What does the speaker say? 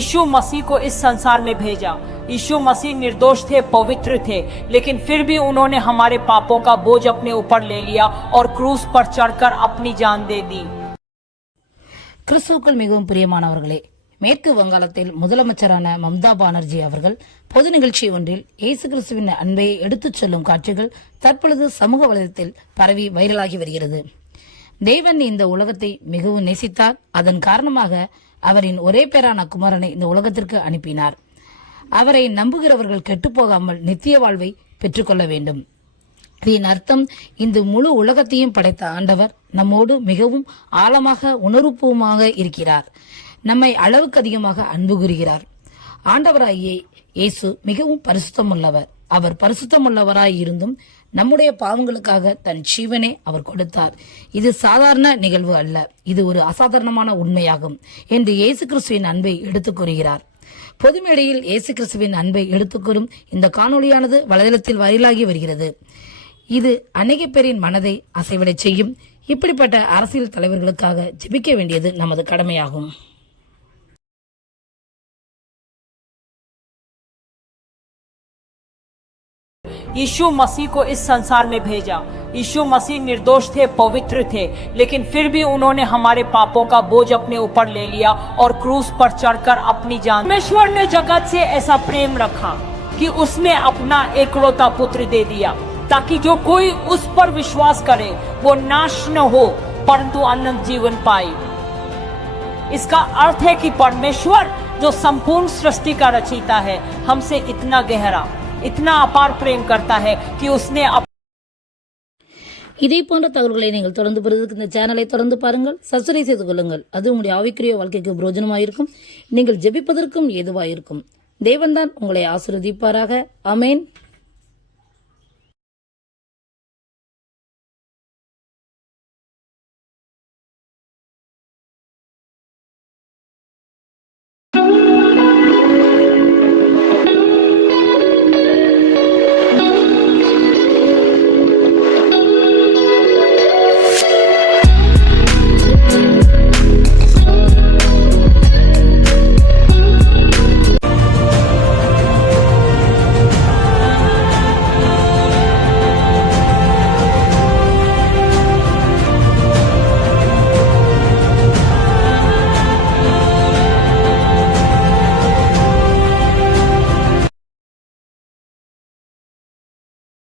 यीशु मसीह को इस संसार में भेजा। यीशु मसीह निर्दोष थे, पवित्र थे, लेकिन फिर भी उन्होंने हमारे पापों का बोझ अपने ऊपर ले लिया और क्रूस पर चढ़कर अपनी जान दे दी। கிறிஸ்துவுக்குள் மிகவும் பிரியமானவர்களே, மேற்கு வங்காளத்தில் முதலமைச்சரான மம்தா பானர்ஜி அவர்கள் பொது நிகழ்ச்சி ஒன்றில் இயேசு கிறிஸ்துவின் அன்பை எடுத்துச் சொல்லும் காட்சிகள் தற்பொழுது சமூக வலைதளத்தில் பரவி வைரலாகி வருகிறது. தேவன் இந்த உலகத்தை மிகவும் நேசித்தார். அதன் காரணமாக அவரின் ஒரே பேரான குமாரனை இந்த உலகத்திற்கு அனுப்பினார். அவரை நம்புகிறவர்கள் கெட்டுப்போகாமல் நித்திய வாழ்வை பெற்றுக்கொள்ள வேண்டும். இதன் அர்த்தம், இந்த முழு உலகத்தையும் படைத்த ஆண்டவர் நம்மோடு மிகவும் ஆழமாக உணர்வுபூர்வமாக இருக்கிறார். நம்மை அளவுக்கு அதிகமாக அன்பு கூறுகிறார். ஆண்டவராகிய இயேசு மிகவும் பரிசுத்தமுள்ளவர். அவர் பரிசுத்தமுள்ளவராய் இருந்தும் நம்முடைய பாவங்களுக்காக தன் ஜீவனை அவர் கொடுத்தார். இது சாதாரண நிகழ்வு அல்ல, இது ஒரு அசாதாரணமான உண்மையாகும் என்று இயேசு கிறிஸ்துவின் அன்பை எடுத்துக் கூறுகிறார். பொது மேடையில் இயேசு கிறிஸ்துவின் அன்பை எடுத்துக்கூறும் இந்த காணொளியானது வலைதளத்தில் வைரலாகி வருகிறது. இது அநேக பேரின் மனதை அசைவடச் செய்யும். இப்படிப்பட்ட அரசியல் தலைவர்களுக்காக ஜெபிக்க வேண்டியது நமது கடமையாகும். यीशु मसीह को इस संसार में भेजा। यीशु मसीह निर्दोष थे, पवित्र थे, लेकिन फिर भी उन्होंने हमारे पापों का बोझ अपने ऊपर ले लिया और क्रूस पर चढ़कर अपनी जान। परमेश्वर ने जगत से ऐसा प्रेम रखा कि उसने अपना एकलौता पुत्र दे दिया, ताकि जो कोई उस पर विश्वास करे वो नाश न हो परंतु अनंत जीवन पाए। इसका अर्थ है कि परमेश्वर जो संपूर्ण सृष्टि का रचयिता है, हमसे इतना गहरा, इतना अपार प्रेम करता है कि उसने இதே போன்ற தகவல்களை நீங்கள் தொடர்ந்து பெறுவதற்கு இந்த சேனலை தொடர்ந்து பாருங்கள், சப்ஸ்கிரைப் செய்து கொள்ளுங்கள். அது உங்களுடைய ஆவிக்குரிய வாழ்க்கைக்கு பிரயோஜனமாயிருக்கும். நீங்கள் ஜெபிப்பதற்கும் ஏதுவாயிருக்கும். தேவன்தான் உங்களை ஆசீர்வதிப்பாராக. ஆமென்.